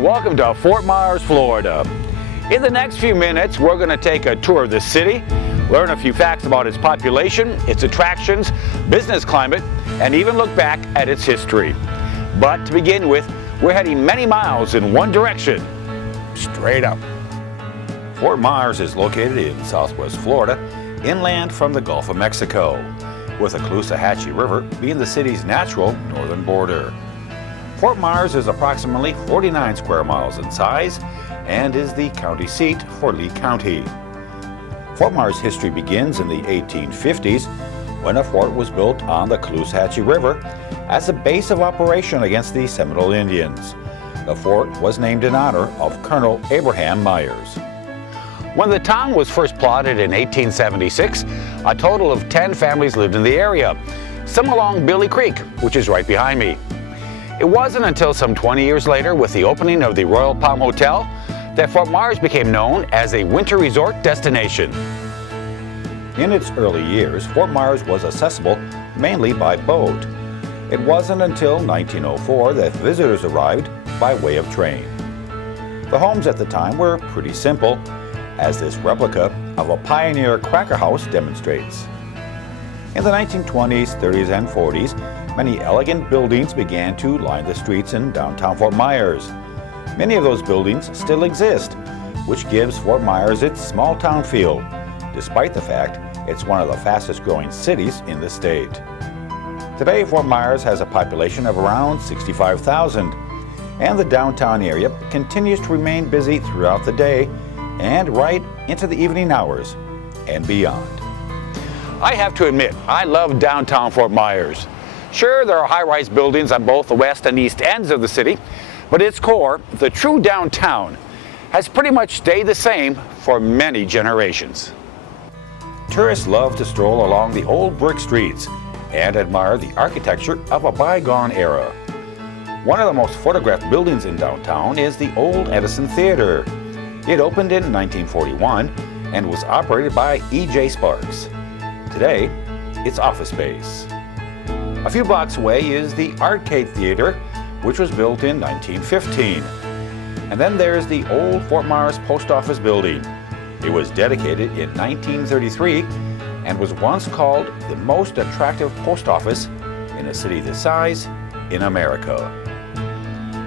and welcome to Fort Myers, Florida. In the next few minutes, we're going to take a tour of the city, learn a few facts about its population, its attractions, business climate, and even look back at its history. But to begin with, we're heading many miles in one direction, straight up. Fort Myers is located in southwest Florida, inland from the Gulf of Mexico, with the Caloosahatchee River being the city's natural northern border. Fort Myers is approximately 49 square miles in size and is the county seat for Lee County. Fort Myers history begins in the 1850s when a fort was built on the Caloosahatchee River as a base of operation against the Seminole Indians. The fort was named in honor of Colonel Abraham Myers. When the town was first plotted in 1876, a total of 10 families lived in the area, some along Billy Creek, which is right behind me. It wasn't until some 20 years later, with the opening of the Royal Palm Hotel, that Fort Myers became known as a winter resort destination. In its early years, Fort Myers was accessible mainly by boat. It wasn't until 1904 that visitors arrived by way of train. The homes at the time were pretty simple, as this replica of a pioneer cracker house demonstrates. In the 1920s, 30s, and 40s, many elegant buildings began to line the streets in downtown Fort Myers. Many of those buildings still exist, which gives Fort Myers its small town feel, despite the fact it's one of the fastest growing cities in the state. Today, Fort Myers has a population of around 65,000, and the downtown area continues to remain busy throughout the day and right into the evening hours and beyond. I have to admit, I love downtown Fort Myers. Sure, there are high-rise buildings on both the west and east ends of the city, but its core, the true downtown, has pretty much stayed the same for many generations. Tourists love to stroll along the old brick streets and admire the architecture of a bygone era. One of the most photographed buildings in downtown is the old Edison Theater. It opened in 1941 and was operated by E.J. Sparks. Today, it's office space. A few blocks away is the Arcade Theater, which was built in 1915. And then there's the old Fort Myers Post Office building. It was dedicated in 1933 and was once called the most attractive post office in a city this size in America.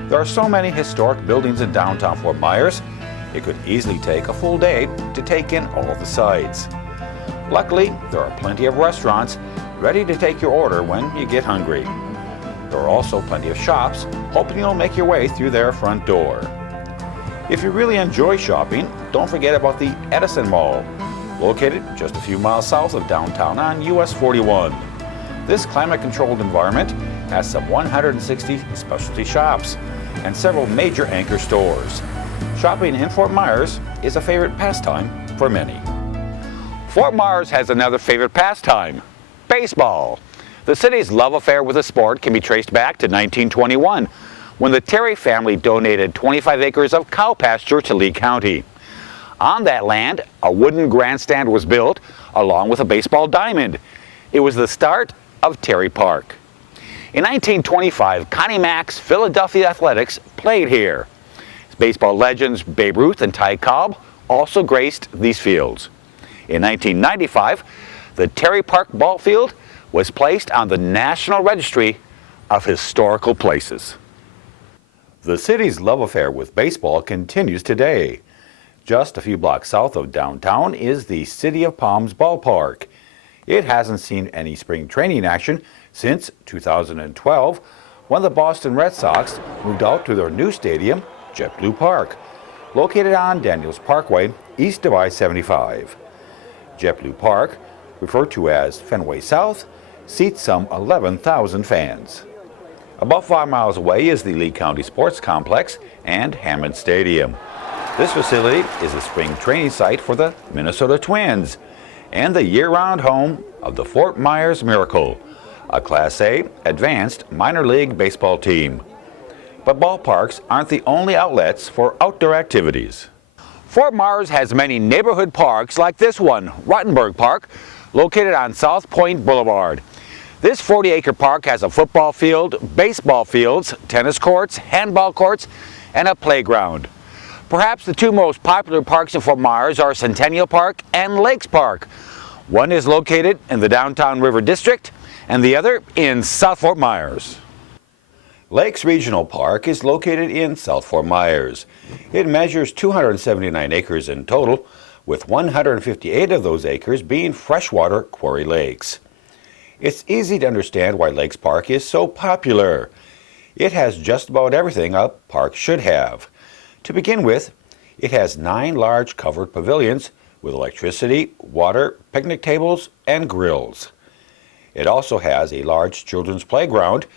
There are so many historic buildings in downtown Fort Myers, it could easily take a full day to take in all the sights. Luckily, there are plenty of restaurants ready to take your order when you get hungry. There are also plenty of shops hoping you'll make your way through their front door. If you really enjoy shopping, don't forget about the Edison Mall, located just a few miles south of downtown on US 41. This climate-controlled environment has some 160 specialty shops and several major anchor stores. Shopping in Fort Myers is a favorite pastime for many. Fort Myers has another favorite pastime, baseball. The city's love affair with the sport can be traced back to 1921, when the Terry family donated 25 acres of cow pasture to Lee County. On that land, a wooden grandstand was built, along with a baseball diamond. It was the start of Terry Park. In 1925, Connie Mack's Philadelphia Athletics played here. Baseball legends Babe Ruth and Ty Cobb also graced these fields. In 1995, the Terry Park ball field was placed on the National Registry of Historical Places. The city's love affair with baseball continues today. Just a few blocks south of downtown is the City of Palms ballpark. It hasn't seen any spring training action since 2012, when the Boston Red Sox moved out to their new stadium, JetBlue Park, located on Daniels Parkway, east of I-75. JetBlue Park, referred to as Fenway South, seats some 11,000 fans. About 5 miles away is the Lee County Sports Complex and Hammond Stadium. This facility is a spring training site for the Minnesota Twins and the year-round home of the Fort Myers Miracle, a Class A advanced minor league baseball team. But ballparks aren't the only outlets for outdoor activities. Fort Myers has many neighborhood parks like this one, Rottenberg Park, located on South Point Boulevard. This 40-acre park has a football field, baseball fields, tennis courts, handball courts, and a playground. Perhaps the two most popular parks in Fort Myers are Centennial Park and Lakes Park. One is located in the downtown River District and the other in South Fort Myers. Lakes Regional Park is located in South Fort Myers. It measures 279 acres in total, with 158 of those acres being freshwater quarry lakes. It's easy to understand why Lakes Park is so popular. It has just about everything a park should have. To begin with, it has 9 large covered pavilions with electricity, water, picnic tables, and grills. It also has a large children's playground,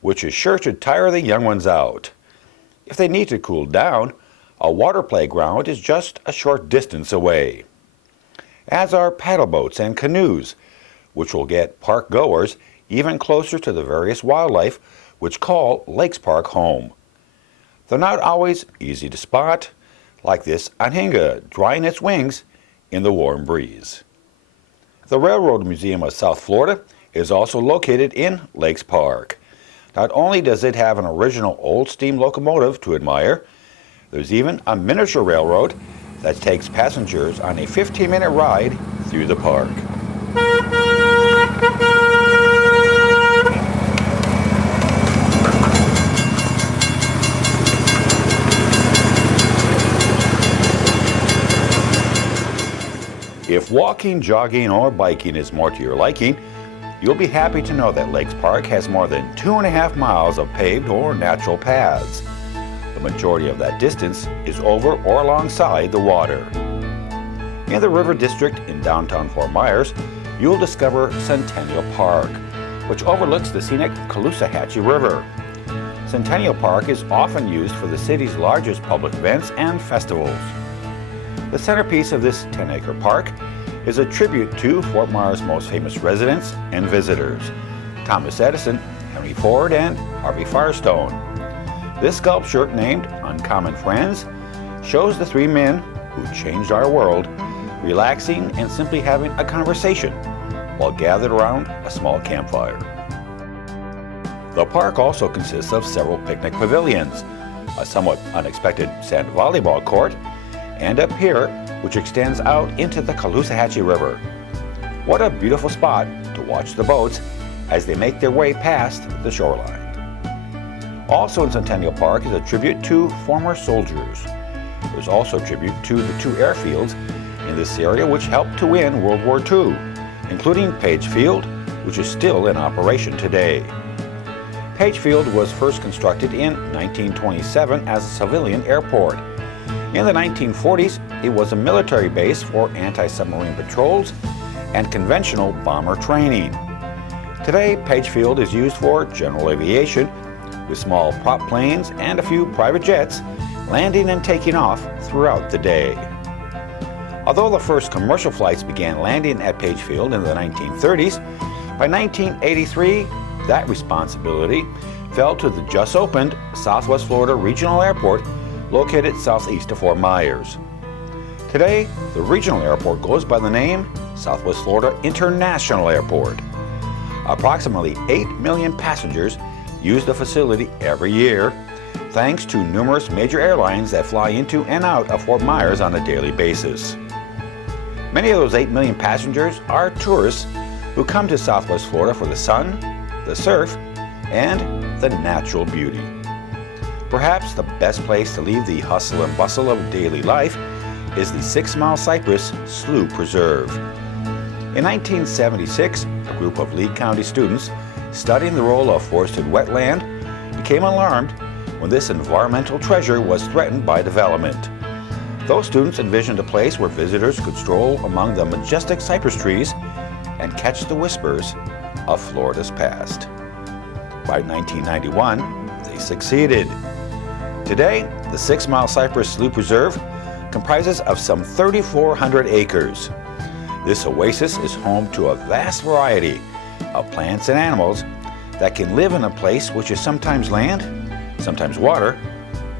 which is sure to tire the young ones out. If they need to cool down, a water playground is just a short distance away. As are paddle boats and canoes, which will get park goers even closer to the various wildlife which call Lakes Park home. They're not always easy to spot, like this anhinga drying its wings in the warm breeze. The Railroad Museum of South Florida is also located in Lakes Park. Not only does it have an original old steam locomotive to admire, there's even a miniature railroad that takes passengers on a 15-minute ride through the park. If walking, jogging, or biking is more to your liking, you'll be happy to know that Lakes Park has more than 2.5 miles of paved or natural paths. The majority of that distance is over or alongside the water. In the River District in downtown Fort Myers, you'll discover Centennial Park, which overlooks the scenic Caloosahatchee River. Centennial Park is often used for the city's largest public events and festivals. The centerpiece of this 10-acre park is a tribute to Fort Myers' most famous residents and visitors, Thomas Edison, Henry Ford, and Harvey Firestone. This sculpture, named Uncommon Friends, shows the 3 men who changed our world relaxing and simply having a conversation while gathered around a small campfire. The park also consists of several picnic pavilions, a somewhat unexpected sand volleyball court, and a pier which extends out into the Caloosahatchee River. What a beautiful spot to watch the boats as they make their way past the shoreline. Also in Centennial Park is a tribute to former soldiers. There's also a tribute to the 2 airfields in this area which helped to win World War II, including Page Field, which is still in operation today. Page Field was first constructed in 1927 as a civilian airport. In the 1940s, it was a military base for anti-submarine patrols and conventional bomber training. Today, Page Field is used for general aviation, with small prop planes and a few private jets landing and taking off throughout the day. Although the first commercial flights began landing at Page Field in the 1930s, by 1983, that responsibility fell to the just opened Southwest Florida Regional Airport located southeast of Fort Myers. Today, the regional airport goes by the name Southwest Florida International Airport. Approximately 8 million passengers use the facility every year, thanks to numerous major airlines that fly into and out of Fort Myers on a daily basis. Many of those 8 million passengers are tourists who come to Southwest Florida for the sun, the surf, and the natural beauty. Perhaps the best place to leave the hustle and bustle of daily life is the 6 Mile Cypress Slough Preserve. In 1976, a group of Lee County students studying the role of forested wetland became alarmed when this environmental treasure was threatened by development. Those students envisioned a place where visitors could stroll among the majestic cypress trees and catch the whispers of Florida's past. By 1991, they succeeded. Today, the 6 Mile Cypress Slough Preserve comprises of some 3,400 acres. This oasis is home to a vast variety of plants and animals that can live in a place which is sometimes land, sometimes water,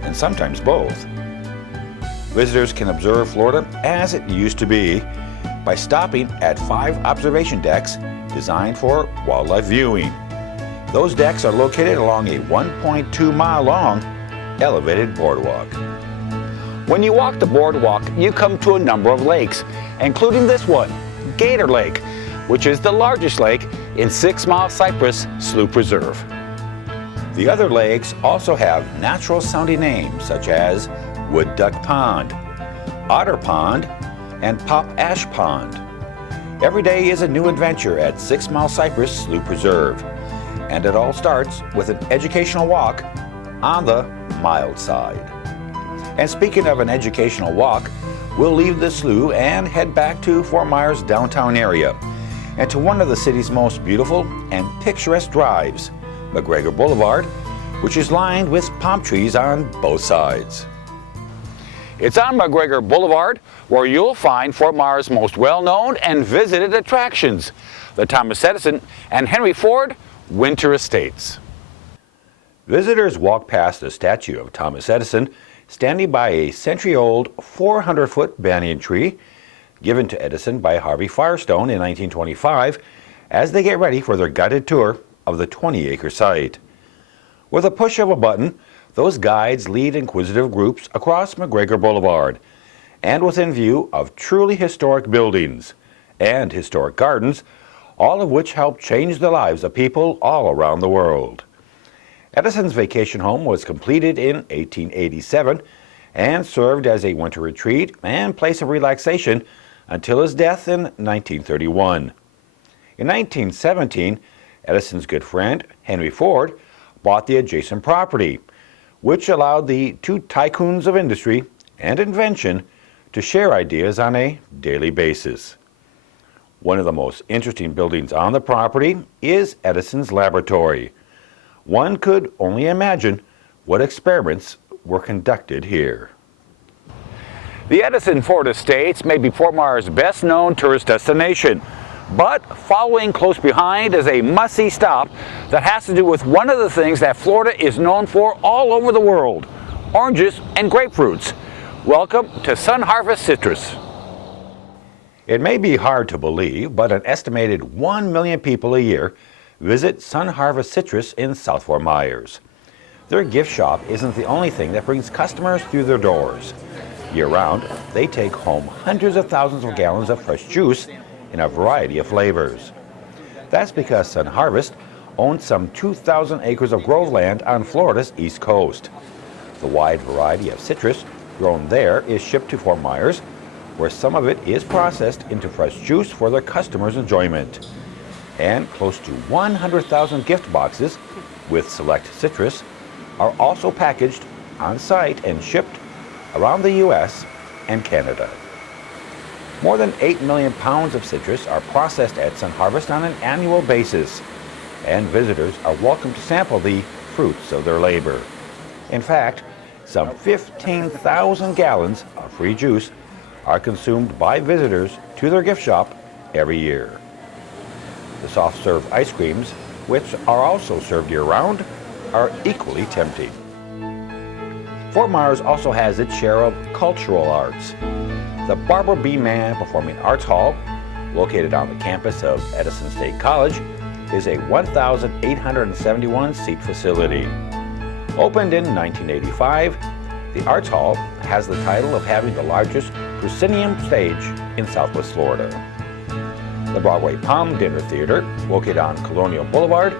and sometimes both. Visitors can observe Florida as it used to be by stopping at 5 observation decks designed for wildlife viewing. Those decks are located along a 1.2-mile long elevated boardwalk. When you walk the boardwalk, you come to a number of lakes, including this one, Gator Lake, which is the largest lake in 6 Mile Cypress Slough Preserve. The other lakes also have natural sounding names such as Wood Duck Pond, Otter Pond, and Pop Ash Pond. Every day is a new adventure at 6 Mile Cypress Slough Preserve, and it all starts with an educational walk on the mild side. And speaking of an educational walk, we'll leave the slough and head back to Fort Myers downtown area and to one of the city's most beautiful and picturesque drives, McGregor Boulevard, which is lined with palm trees on both sides. It's on McGregor Boulevard where you'll find Fort Myers' most well-known and visited attractions, the Thomas Edison and Henry Ford Winter Estates. Visitors walk past the statue of Thomas Edison standing by a century-old 400-foot banyan tree given to Edison by Harvey Firestone in 1925 as they get ready for their guided tour of the 20-acre site. With a push of a button, those guides lead inquisitive groups across McGregor Boulevard and within view of truly historic buildings and historic gardens, all of which help change the lives of people all around the world. Edison's vacation home was completed in 1887 and served as a winter retreat and place of relaxation until his death in 1931. In 1917, Edison's good friend, Henry Ford, bought the adjacent property, which allowed the two tycoons of industry and invention to share ideas on a daily basis. One of the most interesting buildings on the property is Edison's laboratory. One could only imagine what experiments were conducted here. The Edison Ford Estates may be Fort Myers' best-known tourist destination, but following close behind is a must-see stop that has to do with one of the things that Florida is known for all over the world: oranges and grapefruits. Welcome to Sun Harvest Citrus. It may be hard to believe, but an estimated 1 million people a year visit Sun Harvest Citrus in South Fort Myers. Their gift shop isn't the only thing that brings customers through their doors. Year-round, they take home hundreds of thousands of gallons of fresh juice in a variety of flavors. That's because Sun Harvest owns some 2,000 acres of grove land on Florida's east coast. The wide variety of citrus grown there is shipped to Fort Myers, where some of it is processed into fresh juice for their customers' enjoyment. And close to 100,000 gift boxes with select citrus are also packaged on site and shipped around the U.S. and Canada. More than 8 million pounds of citrus are processed at Sun Harvest on an annual basis, and visitors are welcome to sample the fruits of their labor. In fact, some 15,000 gallons of free juice are consumed by visitors to their gift shop every year. The soft-serve ice creams, which are also served year-round, are equally tempting. Fort Myers also has its share of cultural arts. The Barbara B. Mann Performing Arts Hall, located on the campus of Edison State College, is a 1,871-seat facility. Opened in 1985, the Arts Hall has the title of having the largest proscenium stage in Southwest Florida. The Broadway Palm Dinner Theater, located on Colonial Boulevard,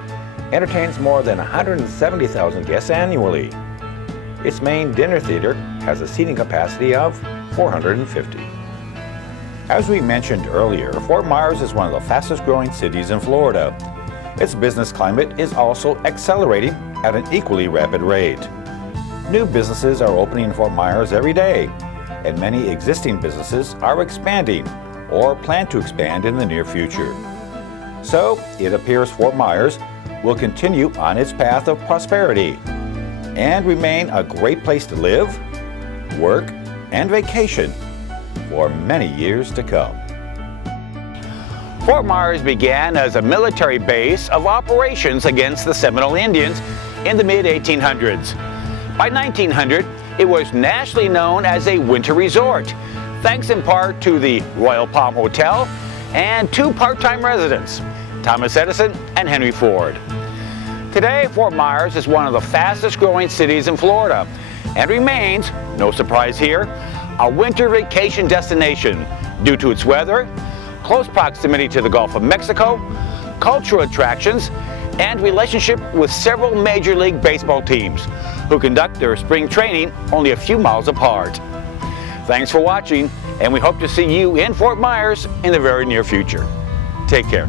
entertains more than 170,000 guests annually. Its main dinner theater has a seating capacity of 450. As we mentioned earlier, Fort Myers is one of the fastest growing cities in Florida. Its business climate is also accelerating at an equally rapid rate. New businesses are opening in Fort Myers every day, and many existing businesses are expanding or plan to expand in the near future. So it appears Fort Myers will continue on its path of prosperity and remain a great place to live, work, and vacation for many years to come. Fort Myers began as a military base of operations against the Seminole Indians in the mid-1800s. By 1900, it was nationally known as a winter resort, thanks in part to the Royal Palm Hotel and two part-time residents, Thomas Edison and Henry Ford. Today, Fort Myers is one of the fastest growing cities in Florida, and remains, no surprise here, a winter vacation destination due to its weather, close proximity to the Gulf of Mexico, cultural attractions, and relationship with several Major League Baseball teams who conduct their spring training only a few miles apart. Thanks for watching, and we hope to see you in Fort Myers in the very near future. Take care.